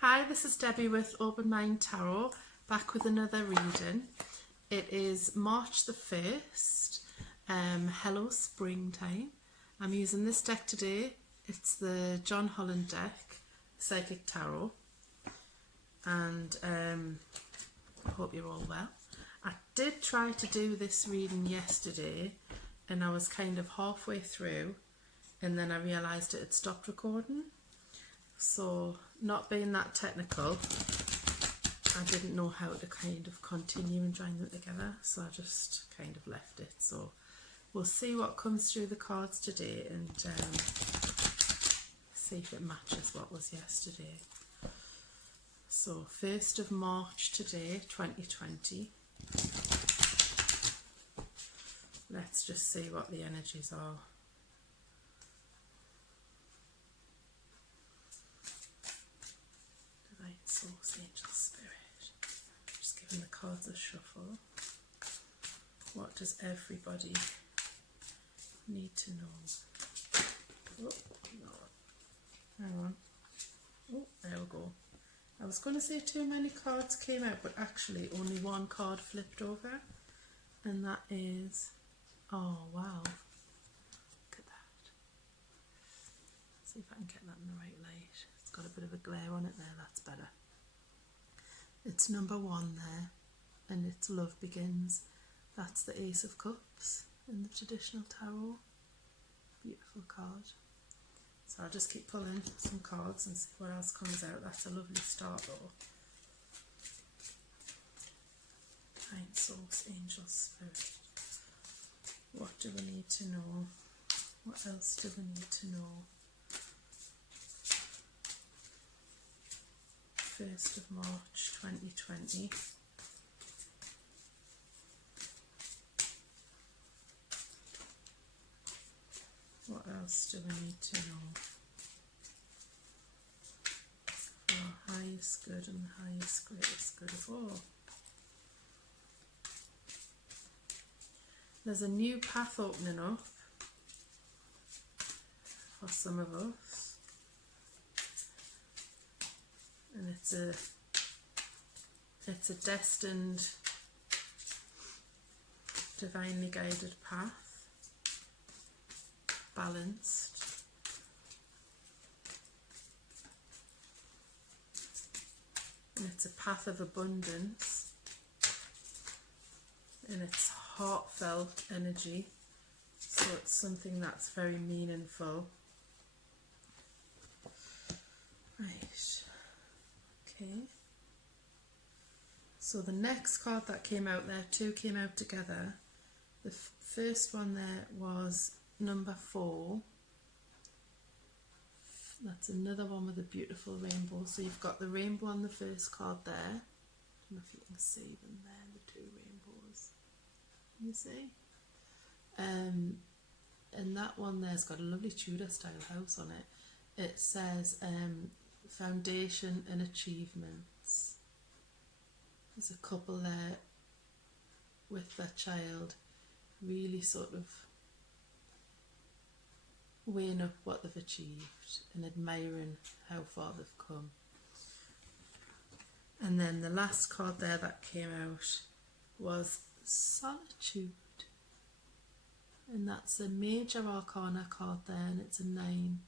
Hi, this is Debbie with Open Mind Tarot, back with another reading. It is March the 1st. Hello Springtime. I'm using this deck today. It's the John Holland deck, Psychic Tarot. And I hope you're all well. I did try to do this reading yesterday and I was kind of halfway through and then I realised it had stopped recording. So, not being that technical, I didn't know how to kind of continue and join them together, so I just kind of left it. So, we'll see what comes through the cards today and see if it matches what was yesterday. So, 1st of March today, 2020. Let's just see what the energies are. Source, Angel, Spirit. Just giving the cards a shuffle. What does everybody need to know? Oh, no. Hang on. Oh, there we go. I was going to say too many cards came out, but actually only one card flipped over. And that is... Oh, wow. Look at that. Let's see if I can get that in the right light. It's got a bit of a glare on it there. That's better. It's number 1 there, and it's Love Begins. That's the Ace of Cups in the traditional tarot. Beautiful card. So I'll just keep pulling some cards and see what else comes out. That's a lovely start though. Kind Source, Angel, Spirit. What do we need to know? What else do we need to know? 1st of March 2020. What else do we need to know? For highest good and highest greatest good of all. There's a new path opening up for some of us. And it's a destined, divinely guided path, balanced. And it's a path of abundance, and it's heartfelt energy, so it's something that's very meaningful. Right. Okay, so the next card that came out there, 2 came out together. The first one there was number 4. That's another one with a beautiful rainbow. So you've got the rainbow on the first card there. I don't know if you can see them there, the 2 rainbows. Can you see? And that one there's got a lovely Tudor style house on it. It says foundation and achievements. There's a couple there with their child really sort of weighing up what they've achieved and admiring how far they've come. And then the last card there that came out was Solitude, and that's a major arcana card there, and it's a 9.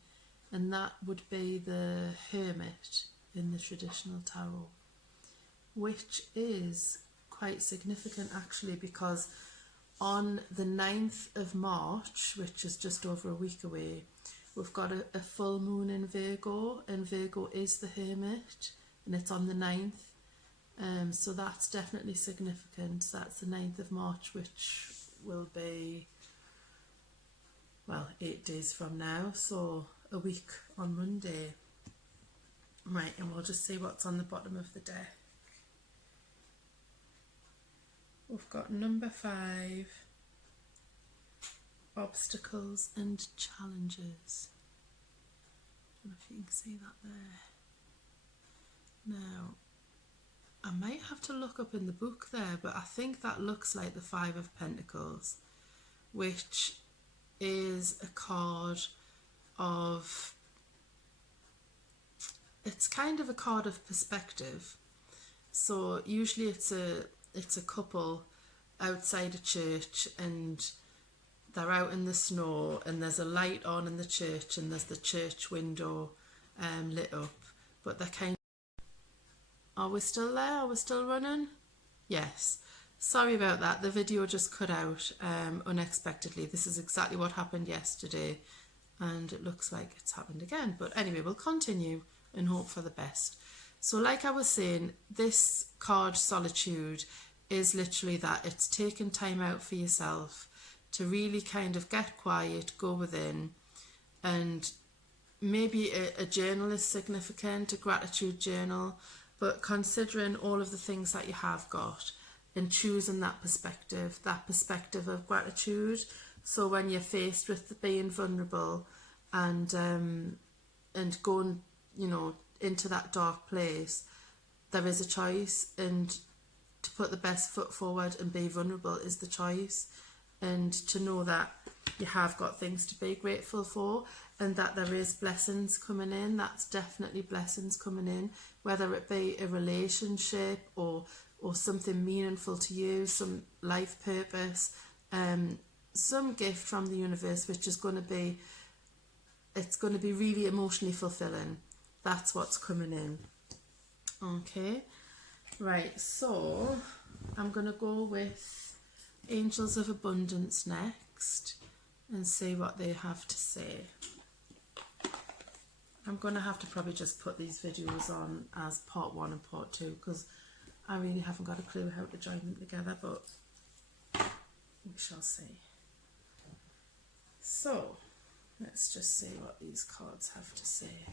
And that would be the Hermit in the traditional tarot, which is quite significant actually, because on the 9th of March, which is just over a week away, we've got a full moon in Virgo, and Virgo is the Hermit, and it's on the 9th. So that's definitely significant. That's the 9th of March, which will be, well, 8 days from now, so a week on Monday. Right, and we'll just see what's on the bottom of the deck. We've got number 5, obstacles and challenges. I don't know if you can see that there. Now, I might have to look up in the book there, but I think that looks like the 5 of Pentacles, which is a card of it's kind of a card of perspective. So usually it's a couple outside a church, and they're out in the snow, and there's a light on in the church, and there's the church window lit up. But they're kind of... Are we still there? Are we still running? Yes. Sorry about that. The video just cut out unexpectedly. This is exactly what happened yesterday, and it looks like it's happened again. But anyway, we'll continue and hope for the best. So like I was saying, this card, Solitude, is literally that. It's taking time out for yourself to really kind of get quiet, go within, and maybe a journal is significant, a gratitude journal, but considering all of the things that you have got and choosing that perspective of gratitude. So when you're faced with being vulnerable and going, you know, into that dark place, there is a choice, and to put the best foot forward and be vulnerable is the choice, and to know that you have got things to be grateful for, and that there is blessings coming in. That's definitely blessings coming in, whether it be a relationship or something meaningful to you, some life purpose, some gift from the universe, which is going to be, it's going to be really emotionally fulfilling. That's what's coming in. Okay, right, so I'm going to go with Angels of Abundance next and see what they have to say. I'm going to have to probably just put these videos on as part 1 and part 2, because I really haven't got a clue how to join them together, but we shall see. So let's just see what these cards have to say.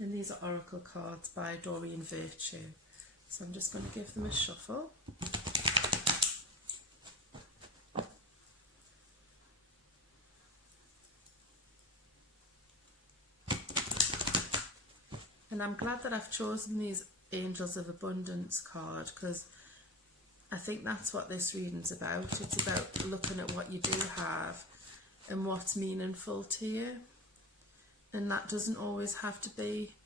And these are Oracle cards by Doreen Virtue. So I'm just going to give them a shuffle. And I'm glad that I've chosen these Angels of Abundance card, because I think that's what this reading's about. It's about looking at what you do have and what's meaningful to you. And that doesn't always have to be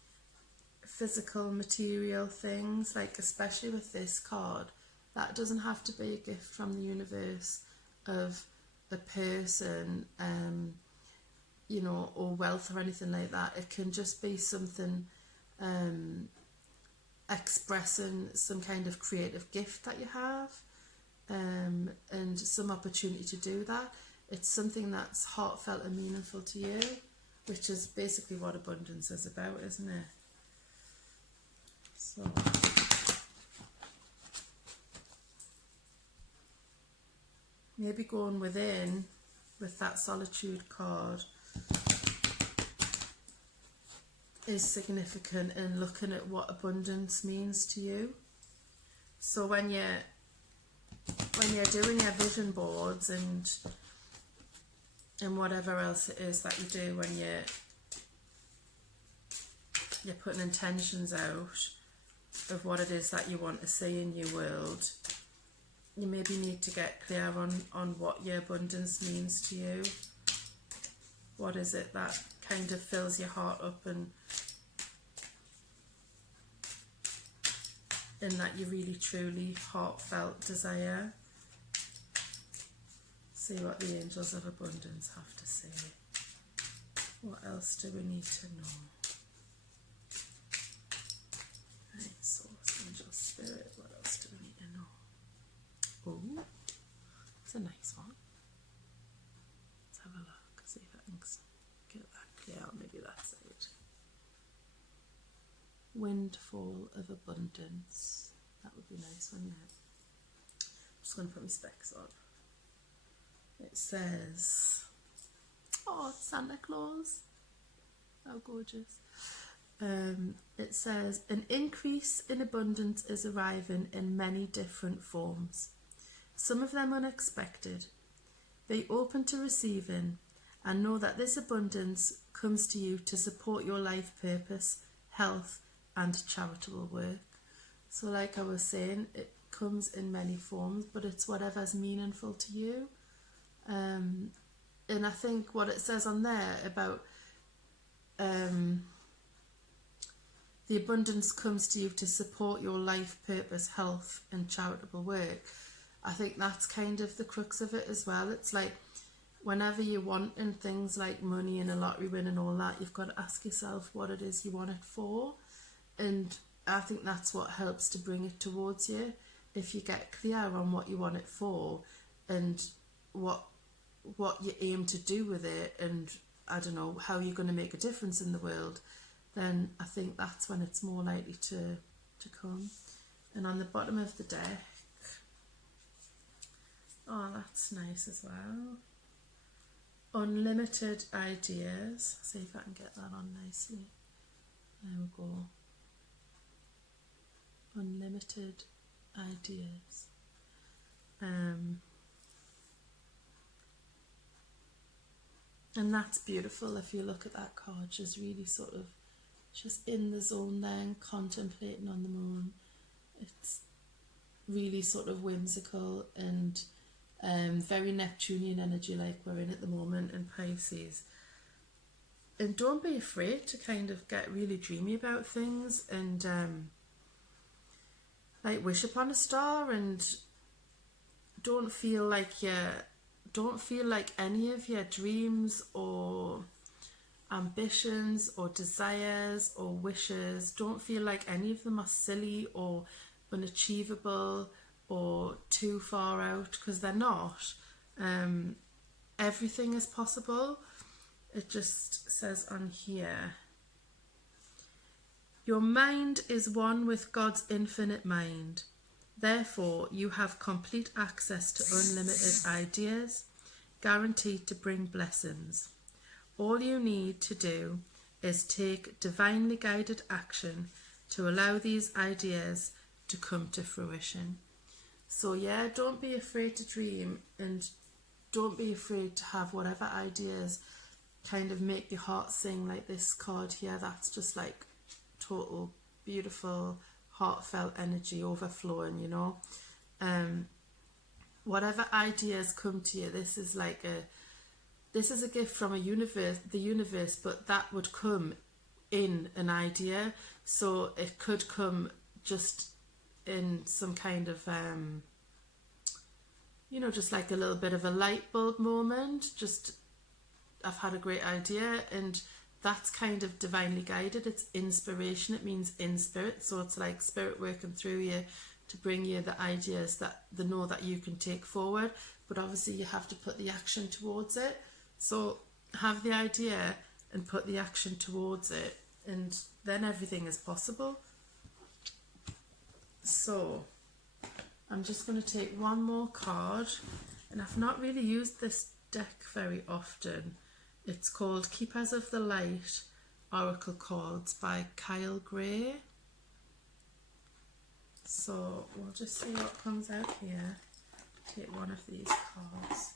physical, material things, like especially with this card. That doesn't have to be a gift from the universe of a person, you know, or wealth or anything like that. It can just be something expressing some kind of creative gift that you have, and some opportunity to do that. It's something that's heartfelt and meaningful to you, which is basically what abundance is about, isn't it? So maybe going within with that Solitude card is significant in looking at what abundance means to you. So when you're doing your vision boards and whatever else it is that you do, when you're putting intentions out of what it is that you want to see in your world, you maybe need to get clear on what your abundance means to you. What is it that kind of fills your heart up and that you really truly heartfelt desire? See what the Angels of Abundance have to say. What else do we need to know? Right, Source, Angel, Spirit, what else do we need to know? Oh, it's a nice one. Let's have a look, see if I can get that clear. Maybe that's it. Windfall of Abundance. That would be nice, wouldn't it? I'm just going to put my specs on. It says, oh, Santa Claus. How gorgeous. It says, an increase in abundance is arriving in many different forms, some of them unexpected. Be open to receiving and know that this abundance comes to you to support your life purpose, health, and charitable work. So like I was saying, it comes in many forms, but it's whatever's meaningful to you. And I think what it says on there about the abundance comes to you to support your life purpose, health and charitable work. I think that's kind of the crux of it as well. It's like whenever you're wanting things like money and a lottery win and all that, you've got to ask yourself what it is you want it for. And I think that's what helps to bring it towards you. If you get clear on what you want it for and what you aim to do with it, and I don't know, how you're going to make a difference in the world, then I think that's when it's more likely to come. And on the bottom of the deck, oh, that's nice as well. Unlimited ideas. See if I can get that on nicely. There we go. Unlimited ideas. And that's beautiful. If you look at that card, she's really sort of just in the zone then, contemplating on the moon. It's really sort of whimsical and very Neptunian energy like we're in at the moment in Pisces. And don't be afraid to kind of get really dreamy about things and like wish upon a star, and don't feel like any of your dreams or ambitions or desires or wishes, don't feel like any of them are silly or unachievable or too far out, because they're not. Everything is possible. It just says on here, your mind is one with God's infinite mind. Therefore, you have complete access to unlimited ideas, guaranteed to bring blessings. All you need to do is take divinely guided action to allow these ideas to come to fruition. So yeah, don't be afraid to dream, and don't be afraid to have whatever ideas kind of make your heart sing, like this card here. That's just like total beautiful heartfelt energy overflowing, you know. Whatever ideas come to you, this is a gift from the universe, but that would come in an idea. So it could come just in some kind of just like a little bit of a light bulb moment. Just, I've had a great idea, and that's kind of divinely guided. It's inspiration. It means in spirit. So it's like spirit working through you to bring you the ideas that they know that you can take forward. But obviously you have to put the action towards it. So have the idea and put the action towards it, and then everything is possible. So I'm just going to take one more card, and I've not really used this deck very often. It's called Keepers of the Light Oracle Cards by Kyle Gray. So we'll just see what comes out here. Take one of these cards.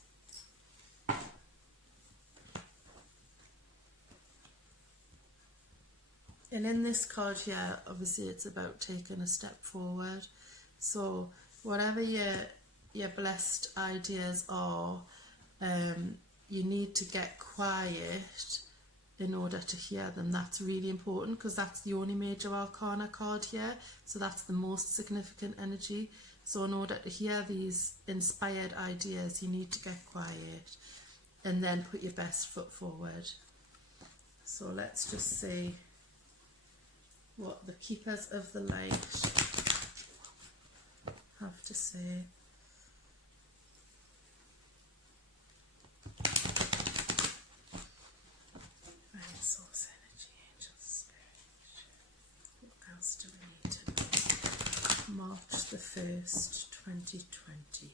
And in this card here, obviously it's about taking a step forward. So whatever your blessed ideas are, you need to get quiet in order to hear them. That's really important, because that's the only major arcana card here. So that's the most significant energy. So in order to hear these inspired ideas, you need to get quiet and then put your best foot forward. So let's just see what the Keepers of the Light have to say. Right, source energy, angels, spirit. What else do we need to know? March the 1st, 2020.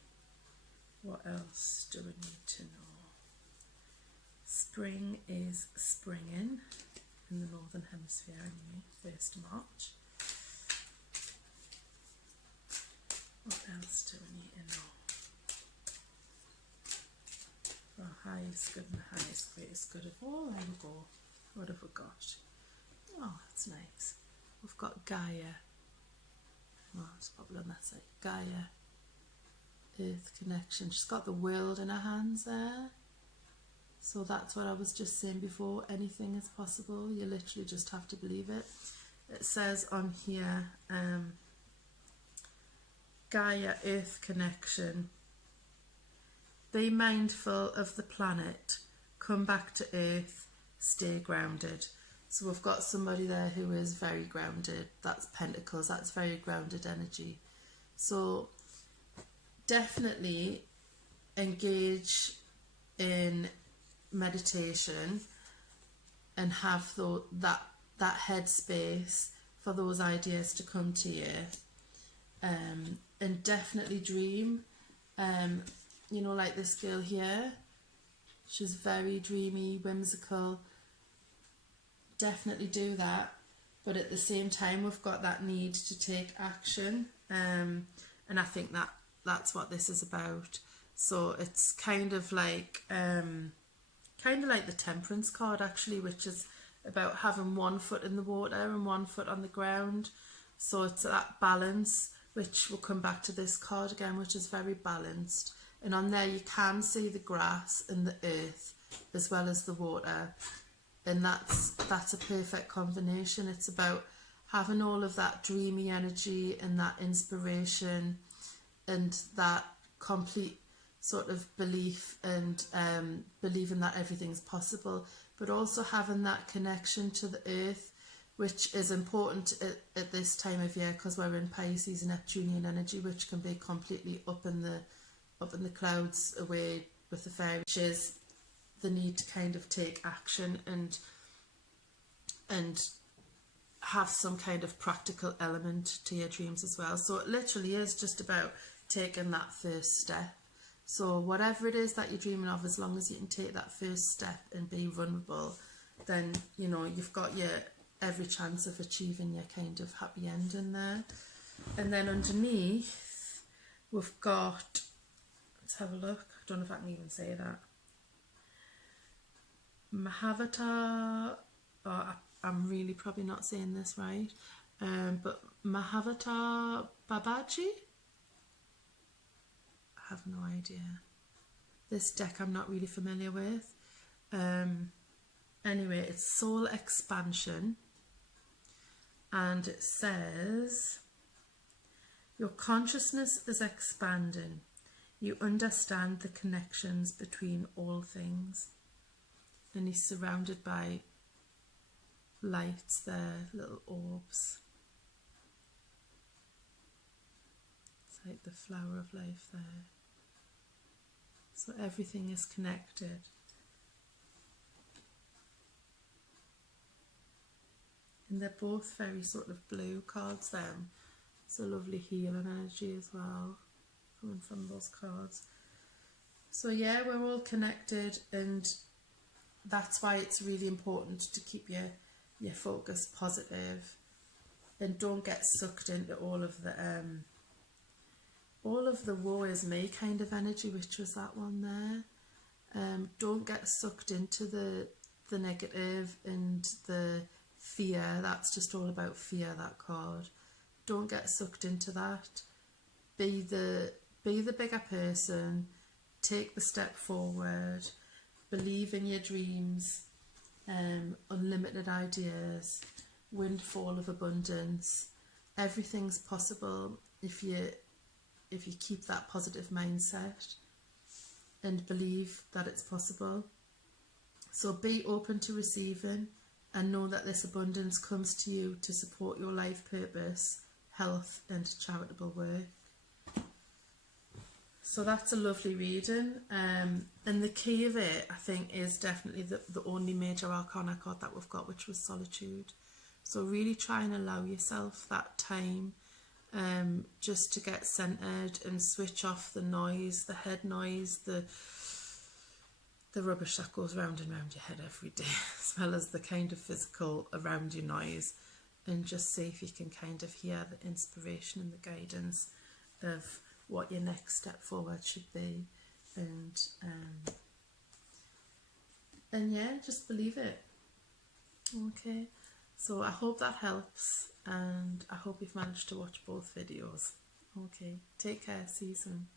What else do we need to know? Spring is springing in the Northern Hemisphere anyway, 1st March. What else do we need to know? For highest good and highest greatest good of all, there we go. What have we got? Oh, that's nice. We've got Gaia. Oh, it's probably on that side. Gaia, Earth connection. She's got the world in her hands there. So that's what I was just saying before. Anything is possible. You literally just have to believe it. it says on here, Gaia Earth connection. Be mindful of the planet, come back to Earth, stay grounded. So we've got somebody there who is very grounded. That's Pentacles, that's very grounded energy. So definitely engage in meditation and have that headspace for those ideas to come to you. And definitely dream. You know, like this girl here, she's very dreamy, whimsical. Definitely do that, but at the same time we've got that need to take action, and I think that's what this is about. So it's kind of like the Temperance card actually, which is about having one foot in the water and one foot on the ground. So it's that balance, which will come back to this card again, which is very balanced. And on there you can see the grass and the earth as well as the water, and that's a perfect combination. It's about having all of that dreamy energy and that inspiration and that complete sort of belief and believing that everything's possible, but also having that connection to the earth, which is important at this time of year because we're in Pisces and Neptunian energy, which can be completely up in the clouds away with the fairies, which is the need to kind of take action and have some kind of practical element to your dreams as well. So it literally is just about taking that first step. So whatever it is that you're dreaming of, as long as you can take that first step and be vulnerable, then you know you've got your every chance of achieving your kind of happy ending there. And then underneath we've got, let's have a look, I don't know if I can even say that, Mahavatar, I'm really probably not saying this right, but Mahavatar Babaji? I have no idea. This deck I'm not really familiar with. Anyway, it's Soul Expansion, and it says, your consciousness is expanding. You understand the connections between all things. And he's surrounded by lights there, little orbs. It's like the flower of life there. So everything is connected. And they're both very sort of blue cards there. It's a lovely healing energy as well coming from those cards. So yeah, we're all connected, and that's why it's really important to keep your focus positive and don't get sucked into all of the woe is me kind of energy, which was that one there. Don't get sucked into the negative and the fear. That's just all about fear, that card. Don't get sucked into that. Be the bigger person. Take the step forward. Believe in your dreams. Unlimited ideas. Windfall of abundance. Everything's possible if you keep that positive mindset and believe that it's possible. So be open to receiving and know that this abundance comes to you to support your life purpose, health and charitable work. So that's a lovely reading, and the key of it, I think, is definitely the only major arcana card that we've got, which was solitude. So really try and allow yourself that time just to get centered and switch off the noise, the head noise, the rubbish that goes round and round your head every day, as well as the kind of physical around you noise, and just see if you can kind of hear the inspiration and the guidance of what your next step forward should be, and yeah, just believe it. Okay, so I hope that helps, and I hope you've managed to watch both videos. Okay, take care, see you soon.